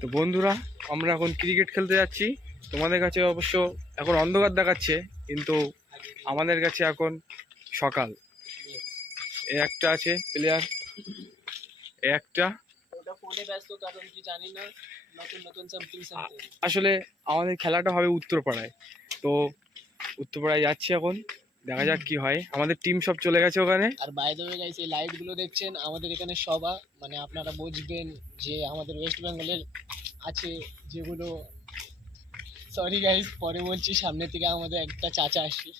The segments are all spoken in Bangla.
তো বন্ধুরা, আমরা এখন ক্রিকেট খেলতে যাচ্ছি। তোমাদের কাছে অবশ্য এখন অন্ধকার দেখাচ্ছে, কিন্তু আমাদের কাছে এখন সকাল। এ একটা আছে প্লেয়ার, এ একটা। আসলে আমাদের খেলাটা হবে উত্তরপাড়ায়, তো উত্তরপাড়ায় যাচ্ছি এখন, দেখা যাক কি হয়। আমাদের টিম সব চলে গেছে ওখানে। আর বাই দ্য ওয়ে গাইস, এই লাইট গুলো দেখছেন আমাদের এখানে সভা, মানে আপনারা বুঝবেন যে আমাদের ওয়েস্ট বেঙ্গলের আছে যেগুলো, সরি গাইস পরে বলছি, সামনে থেকে আমাদের একটা চাচা আসছে।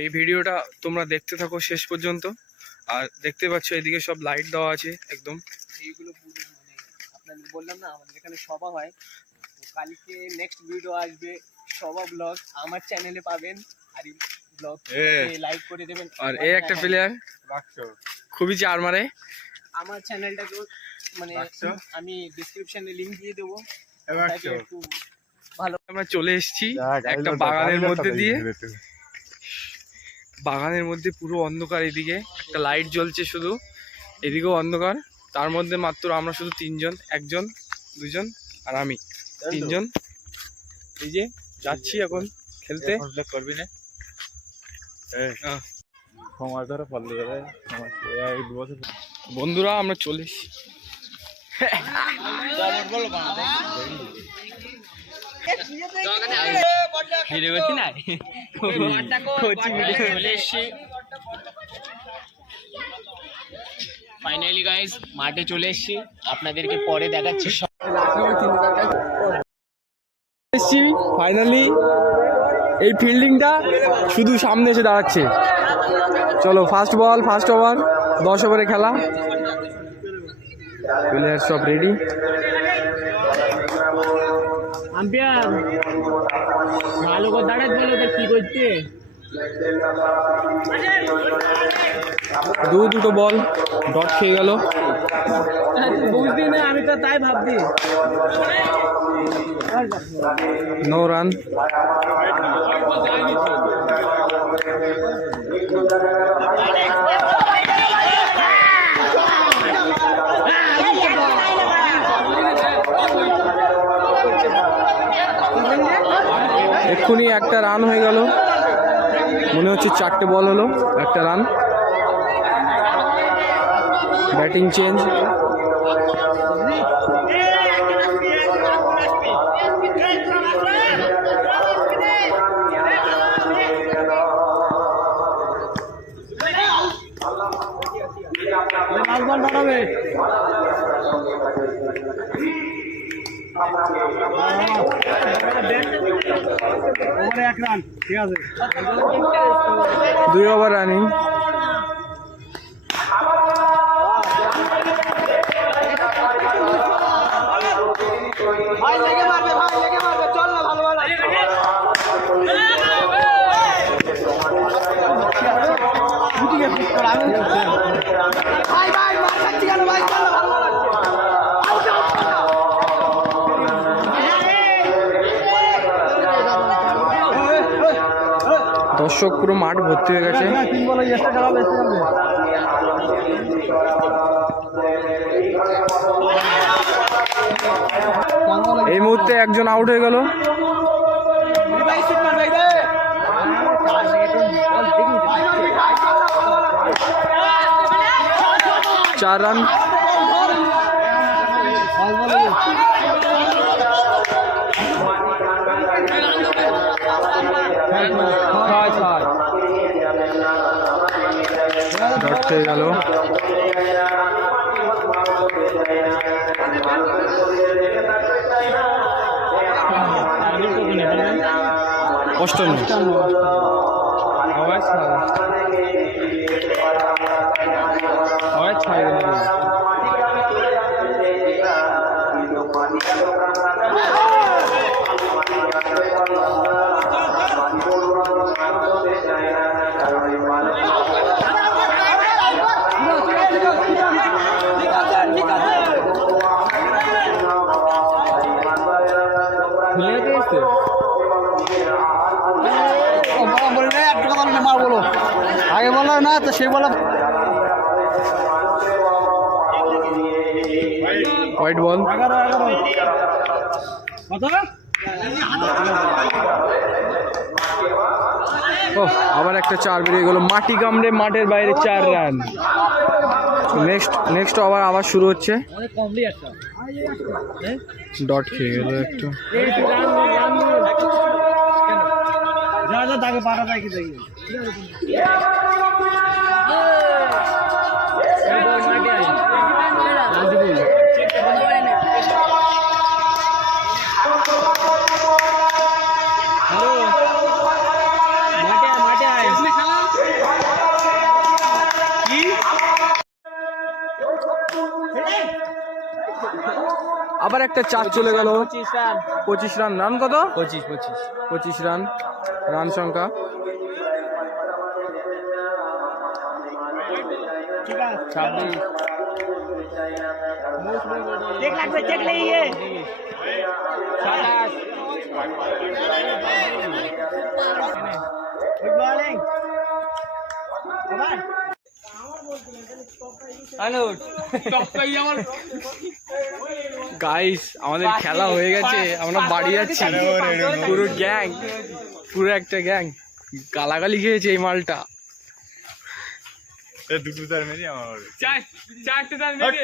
এই ভিডিওটা তোমরা দেখতে থাকো শেষ পর্যন্ত। আর দেখতে পাচ্ছ এদিকে সব লাইট দেওয়া আছে একদম। এইগুলো পুরো মানে আপনাদের বললাম না আমাদের এখানে সভা হয়, তো কালকে নেক্সট ভিডিও আসবে সভা ব্লগ, আমার চ্যানেলে পাবেন। আর এই ব্লগ লাইক করে দেবেন। আর এই একটা প্লেয়ার খুবই চার মারে। আমার চ্যানেলটাকেও মানে আমি ডেসক্রিপশনে লিংক দিয়ে দেবো, একটু ভালো। আমরা চলে এসেছি একটা বাগানের মধ্যে দিয়ে, বাগানের মধ্যে পুরো অন্ধকার। এদিকে একটা লাইট জ্বলছে শুধু, এদিকেও অন্ধকার। তার মধ্যে মাত্র আমরা শুধু তিনজন, একজন, দুজন আর আমি, তিনজন। এই যে যাচ্ছি এখন খেলতে। করবি না বন্ধুরা, আমরা চলে এসেছি। ফাইনালি গাইস মাঠে চলে এসেছি, আপনাদেরকে পরে দেখাচ্ছি। ফাইনালি এই ফিল্ডিংটা শুধু সামনে এসে দাঁড়াচ্ছে। চলো, ফার্স্ট বল, ফার্স্ট ওভার, 10 ওভারে খেলা। প্লেয়ার সব রেডি। আম্পায়ার ভালো করে দাঁড়াতে বলো তো কি করতে। দুটো বল ডট খেয়ে গেল। বুঝবি না, আমি তো তাই ভাবছি। No run. এক্ষুনি একটা রান হয়ে গেল, মনে হচ্ছে 4টে বল হলো, একটা রান। Batting change. এক রান, ঠিক আছে, 2 ওভার রানিং। দর্শক পুরো মাঠ ভর্তি হয়ে গেছে। এই মুহূর্তে একজন আউট হয়ে গেল। চার রান। ডট হয়ে গেল। অষ্টম। আগে বলো না তো, সে বলা হোয়াইট বল। ও আবার একটা 4 বেরিয়ে গেল, মাটি কামড়ে মাঠের বাইরে 4 রান। নেক্সট আবার শুরু হচ্ছে। ডট খেয়ে গেল একটা। আবার একটা 4 চলে গেল। 25 রান। রান কত? 25 রান রান সংখ্যা। গাইস আমাদের খেলা হয়ে গেছে, আমরা বাড়ি যাচ্ছি। পুরো গ্যাং, পুরো একটা গ্যাং গালাগালি খেয়েছে এই মালটা। দুটো তার মেরে আমার চারটে তার মেরে